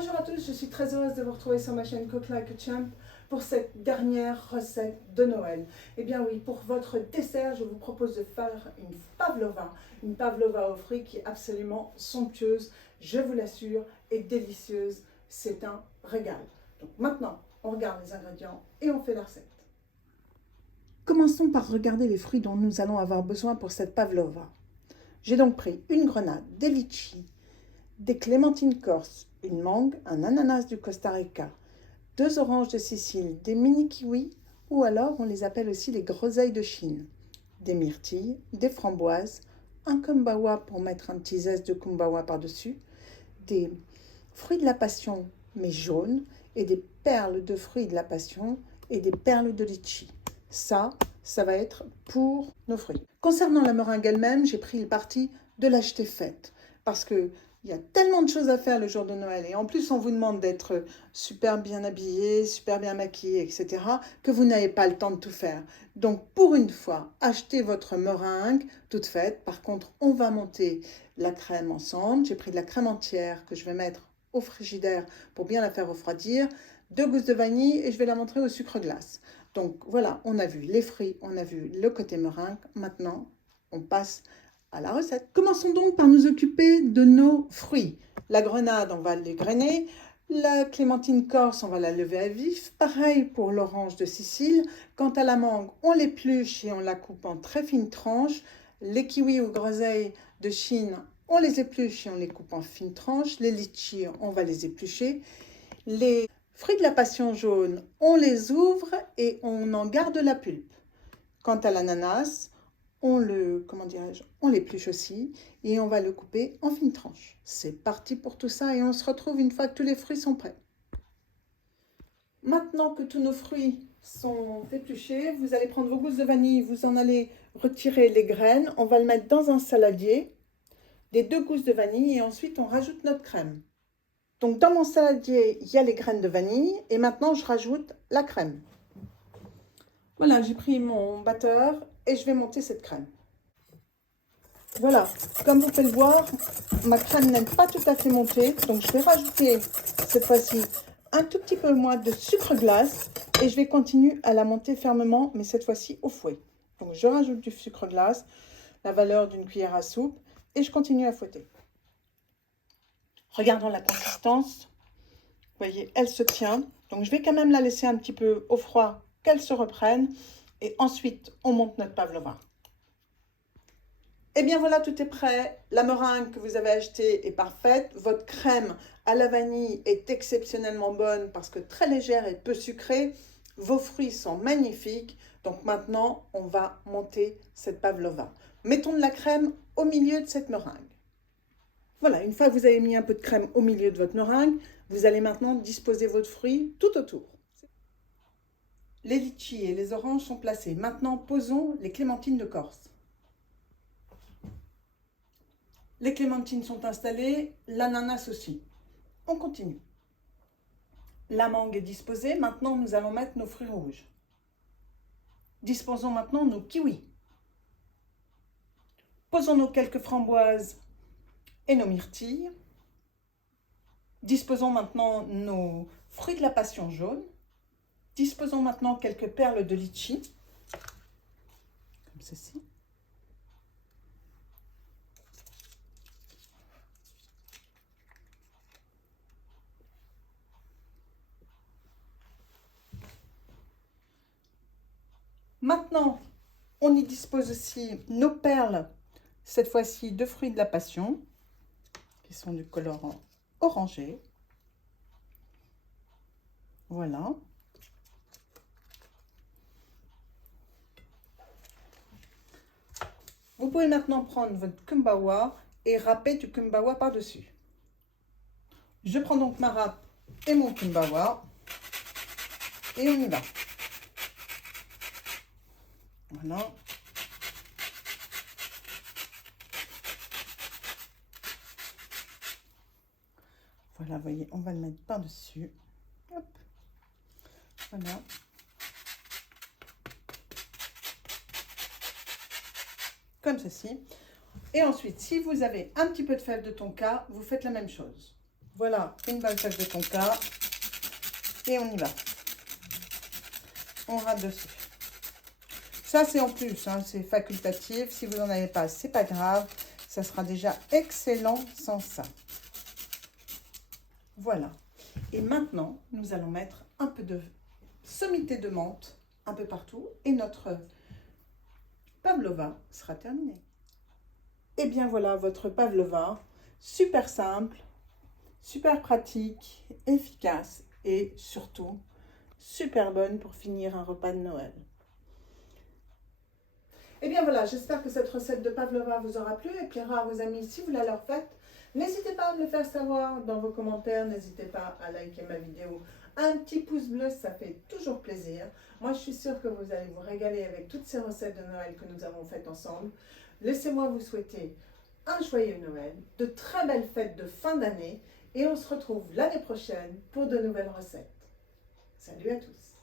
Bonjour à tous, je suis très heureuse de vous retrouver sur ma chaîne Cook Like a Champ pour cette dernière recette de Noël. Eh bien oui, pour votre dessert, je vous propose de faire une pavlova aux fruits qui est absolument somptueuse, je vous l'assure, et délicieuse. C'est un régal. Donc maintenant, on regarde les ingrédients et on fait la recette. Commençons par regarder les fruits dont nous allons avoir besoin pour cette pavlova. J'ai donc pris une grenade, des litchis, des clémentines corses, une mangue, un ananas du Costa Rica, 2 oranges de Sicile, des mini kiwis, ou alors on les appelle aussi les groseilles de Chine, des myrtilles, des framboises, un kumbawa pour mettre un petit zeste de kumbawa par-dessus, des fruits de la passion mais jaunes, et des perles de fruits de la passion et des perles de litchi. Ça va être pour nos fruits. Concernant la meringue elle-même, j'ai pris le parti de l'acheter faite parce que il y a tellement de choses à faire le jour de Noël et en plus on vous demande d'être super bien habillé, super bien maquillé, etc. que vous n'avez pas le temps de tout faire. Donc pour une fois, achetez votre meringue toute faite. Par contre, on va monter la crème ensemble. J'ai pris de la crème entière que je vais mettre au frigidaire pour bien la faire refroidir. 2 gousses de vanille et je vais la montrer au sucre glace. Donc voilà, on a vu les fruits, on a vu le côté meringue. Maintenant, on passe à la recette. Commençons donc par nous occuper de nos fruits. La grenade, on va l'égrainer. La clémentine corse, on va la lever à vif. Pareil pour l'orange de Sicile. Quant à la mangue, on l'épluche et on la coupe en très fines tranches. Les kiwis ou groseilles de Chine, on les épluche et on les coupe en fines tranches. Les litchis, on va les éplucher. Les fruits de la passion jaune, on les ouvre et on en garde la pulpe. Quant à l'ananas, on l'épluche aussi et on va le couper en fines tranches. C'est parti pour tout ça et on se retrouve une fois que tous les fruits sont prêts. Maintenant que tous nos fruits sont épluchés, vous allez prendre vos gousses de vanille, vous en allez retirer les graines. On va le mettre dans un saladier, des 2 gousses de vanille et ensuite on rajoute notre crème. Donc dans mon saladier, il y a les graines de vanille et maintenant je rajoute la crème. Voilà, j'ai pris mon batteur et je vais monter cette crème. Voilà, comme vous pouvez le voir, ma crème n'est pas tout à fait montée, donc je vais rajouter cette fois-ci un tout petit peu moins de sucre glace et je vais continuer à la monter fermement, mais cette fois-ci au fouet. Donc je rajoute du sucre glace, la valeur d'une cuillère à soupe et je continue à fouetter. Regardons la consistance. Vous voyez, elle se tient. Donc, je vais quand même la laisser un petit peu au froid, qu'elle se reprenne. Et ensuite, on monte notre pavlova. Et bien voilà, tout est prêt. La meringue que vous avez achetée est parfaite. Votre crème à la vanille est exceptionnellement bonne parce que très légère et peu sucrée. Vos fruits sont magnifiques. Donc maintenant, on va monter cette pavlova. Mettons de la crème au milieu de cette meringue. Voilà, une fois que vous avez mis un peu de crème au milieu de votre meringue, vous allez maintenant disposer votre fruit tout autour. Les litchis et les oranges sont placés. Maintenant, posons les clémentines de Corse. Les clémentines sont installées, l'ananas aussi. On continue. La mangue est disposée. Maintenant, nous allons mettre nos fruits rouges. Disposons maintenant nos kiwis. Posons nos quelques framboises et nos myrtilles. Disposons maintenant nos fruits de la passion jaune. Disposons maintenant quelques perles de litchi, comme ceci. Maintenant, on y dispose aussi nos perles, cette fois-ci de fruits de la passion, qui sont du colorant orangé. Voilà. Vous pouvez maintenant prendre votre kumbawa et râper du kumbawa par-dessus. Je prends donc ma râpe et mon kumbawa et on y va. Voilà. Voilà, vous voyez, on va le mettre par-dessus. Hop. Voilà. Comme ceci. Et ensuite, si vous avez un petit peu de fève de tonka, vous faites la même chose. Voilà, une balle de tonka. Et on y va. On rate dessus. Ça, c'est en plus, hein, c'est facultatif. Si vous n'en avez pas, c'est pas grave. Ça sera déjà excellent sans ça. Voilà. Et maintenant, nous allons mettre un peu de sommité de menthe un peu partout. Et notre pavlova sera terminée. Et bien voilà, votre pavlova, super simple, super pratique, efficace et surtout super bonne pour finir un repas de Noël. Et bien voilà, j'espère que cette recette de pavlova vous aura plu et plaira à vos amis si vous la leur faites. N'hésitez pas à me le faire savoir dans vos commentaires, n'hésitez pas à liker ma vidéo. Un petit pouce bleu, ça fait toujours plaisir. Moi, je suis sûre que vous allez vous régaler avec toutes ces recettes de Noël que nous avons faites ensemble. Laissez-moi vous souhaiter un joyeux Noël, de très belles fêtes de fin d'année et on se retrouve l'année prochaine pour de nouvelles recettes. Salut à tous!